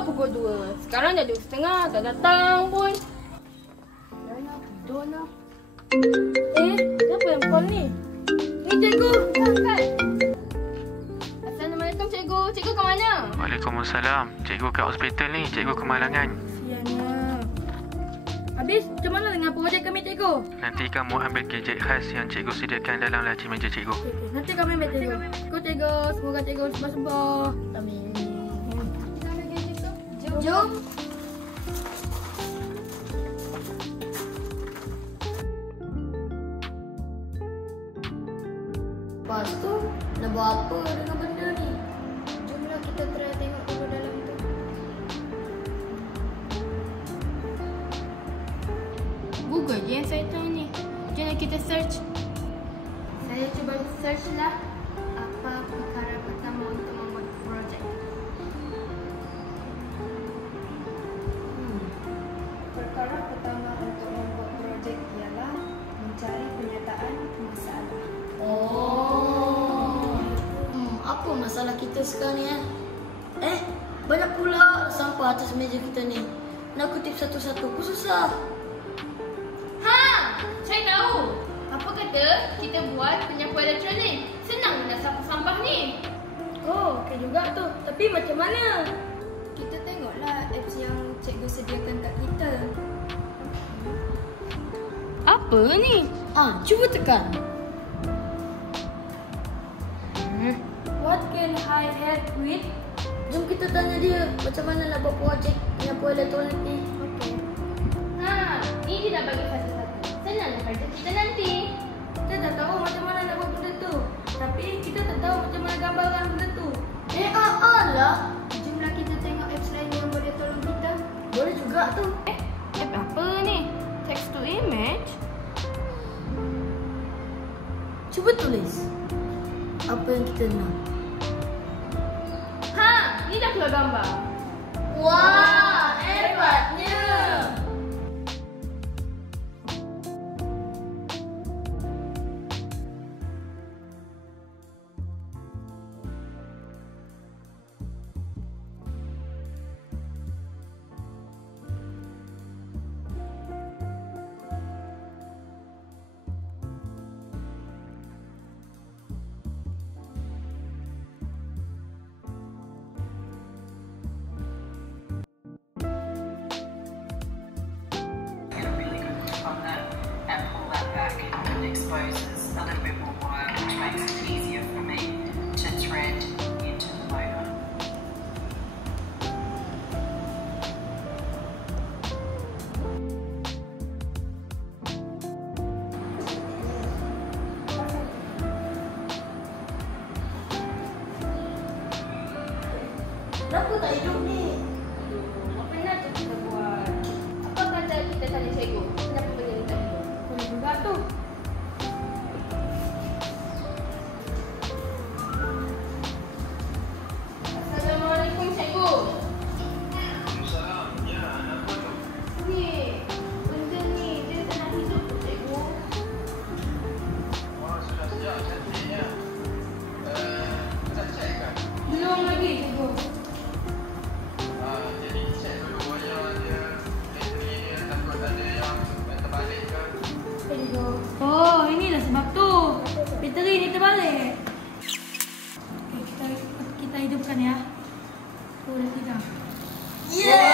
Dah pukul 2. Sekarang dah 2:30. Tak datang pun. Dah nak tidur lah. Siapa yang call ni? Ni cikgu. Angkat. Assalamualaikum cikgu. Cikgu ke mana? Waalaikumsalam. Cikgu kat hospital ni. Cikgu kemalangan. Siannya. Habis macam mana dengan projek kami cikgu? Nanti kamu ambil gadget khas yang cikgu sediakan dalam laci meja cikgu. Nanti kami ambil cikgu. Cikgu. Semoga cikgu sembuh-sembuh. Amin. Kita ambil gadget tu. Jom. Lepas tu, nak buat apa dengan benda ni? Jomlah kita try tengok dulu dalam tu. Google je yang saya tahu ni. Jom kita search. Saya cuba search lah. Apa perkara pertama untuk membuat projek? Perkara pertama untuk membuat projek ialah mencari penyataan masalah. Apa masalah kita sekarang ni banyak pula sampah atas meja kita ni. Nak kutip satu-satu pun susah. Saya tahu. Apa kata kita buat penyapu elektronik? Senang nak sapu sampah ni. Oh, okey juga tu. Tapi macam mana? Kita tengoklah apps yang cikgu sediakan kat kita. Apa ni? Cuba tekan. What can I help with? Jom kita tanya dia macam mana nak buat projek penyapu elektronik ni. Okey. Ni dia dah bagi satu-satu. Senang nak kerja kita nanti. Kita dah tahu macam mana nak buat benda tu. Tapi kita tak tahu macam mana gambarkan benda tu. Lah. Jomlah kita tengok apps lain yang boleh tolong kita. Boleh juga tu. App apa ni? Text to image? Cuba tulis apa yang kita nak. Ni dah keluar gambar. Wah, hebatnya. Exposes a little bit more wire, which makes it easier for me to thread into the motor. Kenapa tak hidup ni? Tak pernah tu kita buat. Apa kata kita tanya cikgu? Kenapa benda ni tak hidup? Boleh juga tu. Assalamualaikum cikgu. Ni, benda ni dia tak nak hidup tu cikgu. Belum lagi cikgu. Oh, inilah sebab tu. Bateri ni terbalik. Okay, kita hidupkan ya. Boleh tidak? Yeah!